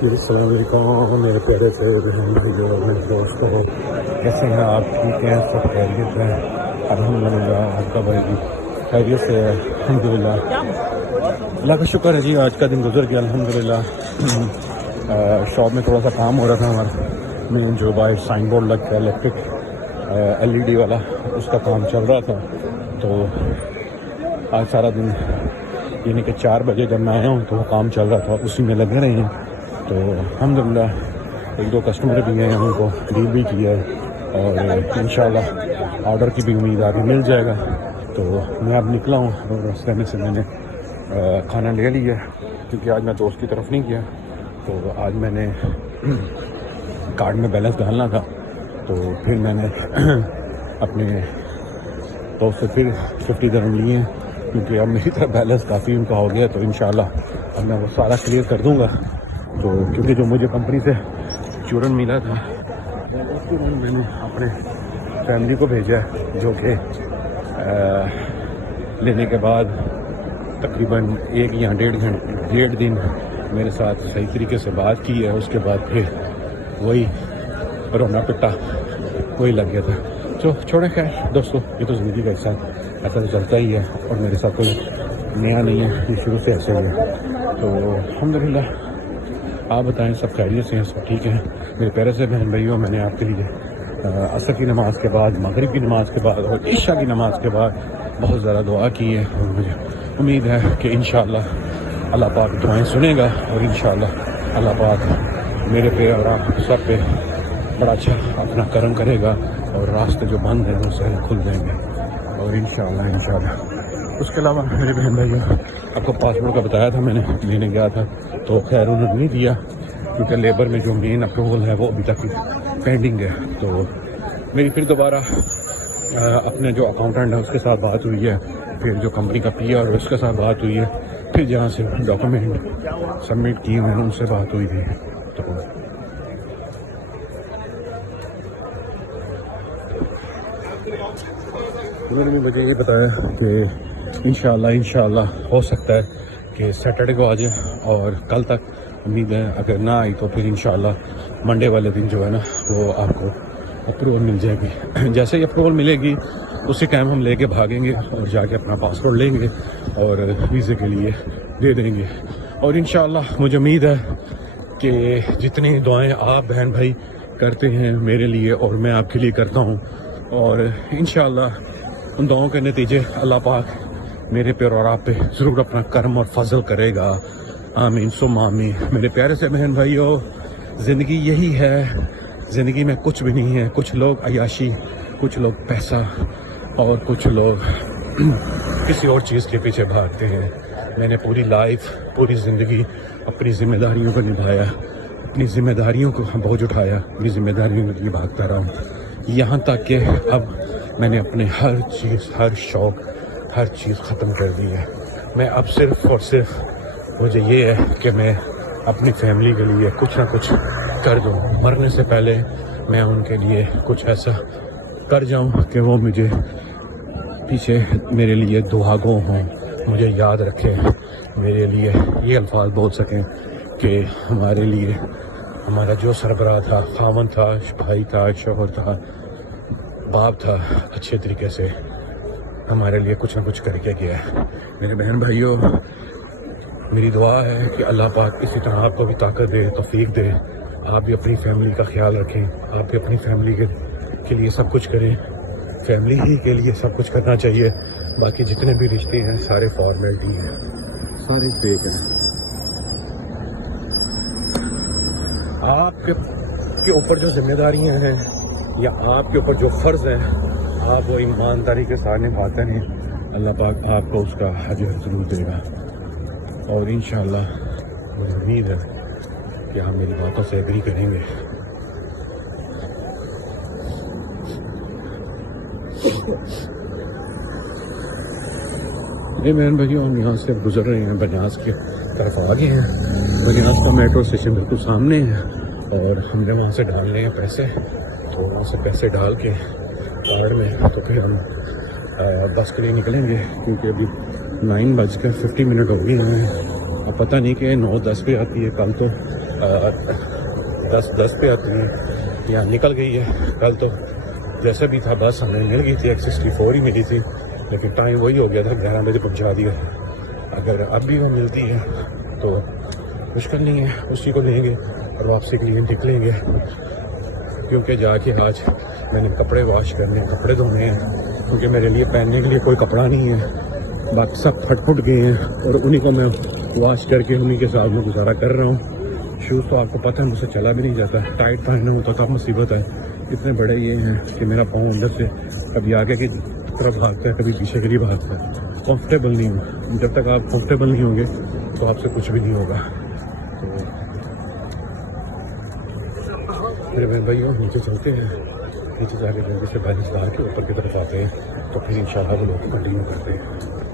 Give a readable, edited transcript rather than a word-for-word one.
السلام علیکم میرے پیارے سے بہن بھائیوں اور میرے دوستوں، کیسے ہیں آپ؟ ٹھیک ہیں؟ سب خیریت ہے؟ الحمدللہ آپ کا بھائی خیریت سے ہے الحمدللہ، اللہ کا شکر ہے جی۔ آج کا دن گزر گیا الحمدللہ۔ شاپ میں تھوڑا سا کام ہو رہا تھا ہمارا، مین جو باہر سائن بورڈ لگتا ہے الیکٹرک LED والا، اس کا کام چل رہا تھا۔ تو آج سارا دن یعنی کہ 4 بجے جب میں آیا ہوں تو وہ کام چل رہا تھا، اسی میں لگے رہے ہیں۔ تو الحمدللہ 1-2 کسٹمر بھی ہیں، ان کو ڈیل بھی کیا ہے، اور انشاءاللہ آرڈر کی بھی امید آگے مل جائے گا۔ تو میں اب نکلا ہوں اور راستے میں سے میں نے کھانا لے لیا، کیونکہ آج میں دوست کی طرف نہیں گیا۔ تو آج میں نے کارڈ میں بیلنس ڈالنا تھا، تو پھر میں نے اپنے دوست سے پھر 50 درہم لیے ہیں، کیونکہ اب میری طرف بیلنس کافی ان کا ہو گیا۔ تو انشاءاللہ اب میں وہ سارا کلیئر کر دوں گا۔ تو کیونکہ جو مجھے کمپنی سے چورن ملا تھا، اس چورن میں نے اپنے فیملی کو بھیجا ہے، جو کہ لینے کے بعد تقریباً 1 یا 1.5 دن میرے ساتھ صحیح طریقے سے بات کی ہے۔ اس کے بعد پھر وہی رونا پٹا وہی لگ گیا تھا۔ تو چھوڑیں، خیر دوستوں، یہ تو زندگی کا حصہ ایسا تو چلتا ہی ہے، اور میرے ساتھ کوئی نیا نہیں ہے، یہ شروع سے ایسے ہی ہے۔ تو الحمدللہ آپ بتائیں، سب خیریت سے ہیں؟ سب ٹھیک ہیں میرے پیارے سے بہن بھائیوں؟ میں نے آپ کے لیے عصر کی نماز کے بعد، مغرب کی نماز کے بعد اور عشاء کی نماز کے بعد بہت زیادہ دعا کی ہے، اور مجھے امید ہے کہ انشاءاللہ اللہ پاک دعائیں سنے گا، اور انشاءاللہ اللہ پاک میرے پہ اور آپ سب پہ بڑا اچھا اپنا کرم کرے گا، اور راستے جو بند ہیں وہ سارے کھل جائیں گے، اور انشاءاللہ۔ اس کے علاوہ میرے بہن بھائیوں، آپ کو پاسپورٹ کا بتایا تھا، میں نے لینے گیا تھا، تو خیر انہوں نے نہیں دیا، کیونکہ لیبر میں جو مین اپروول ہے وہ ابھی تک پینڈنگ ہے۔ تو میری پھر دوبارہ اپنے جو اکاؤنٹنٹ ہے اس کے ساتھ بات ہوئی ہے، پھر جو کمپنی کا PR ہے اس کے ساتھ بات ہوئی ہے، پھر جہاں سے ڈاکومنٹ سبمٹ کیے ہوئے ہیں ان سے بات ہوئی تھی۔ تو انہوں نے بھی مجھے یہ بتایا کہ انشاءاللہ ہو سکتا ہے کہ سیٹرڈے کو آ جائے، اور کل تک امید ہے، اگر نہ آئی تو پھر انشاءاللہ منڈے والے دن جو ہے نا وہ آپ کو اپروول مل جائے گی۔ جیسے ہی اپروول ملے گی اسی ٹائم ہم لے کے بھاگیں گے اور جا کے اپنا پاسپورٹ لیں گے اور ویزے کے لیے دے دیں گے۔ اور انشاءاللہ مجھے امید ہے کہ جتنی دعائیں آپ بہن بھائی کرتے ہیں میرے لیے اور میں آپ کے لیے کرتا ہوں، اور انشاءاللہ ان دعاؤں کے نتیجے اللہ پاک میرے پہ اور آپ پہ ضرور اپنا کرم اور فضل کرے گا۔ آمین ثم آمین۔ میرے پیارے سے بہن بھائیوں، زندگی یہی ہے، زندگی میں کچھ بھی نہیں ہے۔ کچھ لوگ عیاشی، کچھ لوگ پیسہ، اور کچھ لوگ کسی اور چیز کے پیچھے بھاگتے ہیں۔ میں نے پوری لائف، پوری زندگی اپنی ذمہ داریوں کو نبھایا، اپنی ذمہ داریوں کو بوجھ اٹھایا، اپنی ذمہ داریوں کے لیے بھاگتا رہا ہوں، یہاں تک کہ اب میں نے اپنے ہر چیز، ہر شوق، ہر چیز ختم کر دی ہے۔ میں اب صرف اور صرف مجھے یہ ہے کہ میں اپنی فیملی کے لیے کچھ نہ کچھ کر دوں، مرنے سے پہلے میں ان کے لیے کچھ ایسا کر جاؤں کہ وہ مجھے پیچھے میرے لیے دعا گو ہوں، مجھے یاد رکھیں، میرے لیے یہ الفاظ بول سکیں کہ ہمارے لیے ہمارا جو سربراہ تھا، خاوند تھا، بھائی تھا، شوہر تھا، باپ تھا، اچھے طریقے سے ہمارے لیے کچھ نہ کچھ کر کے گیا ہے۔ میرے بہن بھائیوں، میری دعا ہے کہ اللہ پاک اسی طرح آپ کو بھی طاقت دے، توفیق دے، آپ بھی اپنی فیملی کا خیال رکھیں، آپ بھی اپنی فیملی کے لیے سب کچھ کریں۔ فیملی ہی کے لیے سب کچھ کرنا چاہیے، باقی جتنے بھی رشتے ہیں سارے فارمیلٹی ہیں، سارے فیک ہیں۔ آپ کے اوپر جو ذمہ داریاں ہیں یا آپ کے اوپر جو فرض ہیں، آپ وہ ایمانداری کے ساتھ نبھاتے ہیں، اللہ پاک آپ کو اس کا اجر ضرور دے گا۔ اور انشاءاللہ مجھے امید ہے کہ آپ میری باتوں سے ایگری کریں گے۔ یہ بہن بھائیوں، ہم یہاں سے گزر رہے ہیں، بنیاس کی طرف آ گئے ہیں۔ بنیاس کا میٹرو اسٹیشن بالکل سامنے ہے، اور ہم نے وہاں سے ڈالنے ہیں پیسے، تو وہاں سے پیسے ڈال کے کارڈ میں تو پھر ہم بس کے لیے نکلیں گے، کیونکہ ابھی 9:50 ہو گئے ہیں۔ اب پتہ نہیں کہ 9:10 پہ آتی ہے، کل تو 10 پہ آتی ہیں یا نکل گئی ہے. کل تو جیسے بھی تھا بس ہمیں مل گئی تھی 164 ہی ملی تھی, لیکن ٹائم وہی ہو گیا تھا 11 بجے پہنچا دیا. اگر اب بھی وہ ملتی ہے تو مشکل نہیں ہے, اسی کو لیں گے اور واپسی کے لیے نکلیں گے, کیونکہ جا کے آج میں نے کپڑے واش کرنے, کپڑے دھونے ہیں, کیونکہ میرے لیے پہننے کے لیے کوئی کپڑا نہیں ہے, باقی سب پھٹ گئے ہیں اور انہی کو میں واش کر کے انہی کے ساتھ میں گزارا کر رہا ہوں. شوز تو آپ کو پتہ ہے مجھ سے چلا بھی نہیں جاتا, ٹائٹ پہننا ہوتا تب مصیبت ہے. اتنے بڑے یہ ہیں کہ میرا پاؤں اندر سے کبھی آگے کی طرف بھاگتا ہے, کبھی پیچھے کے لیے بھاگتا ہے. کمفرٹیبل نہیں ہوں. جب تک آپ کمفرٹیبل نہیں ہوں گے تو آپ سے کچھ بھی نہیں ہوگا. تو میرے بہن بھائیوں نیچے چلتے ہیں, نیچے جا کے جلدی سے بیلنس ڈال کے اوپر کی طرف آتے ہیں, تو پھر انشاءاللہ وہ لوگ کنٹینیو کرتے ہیں.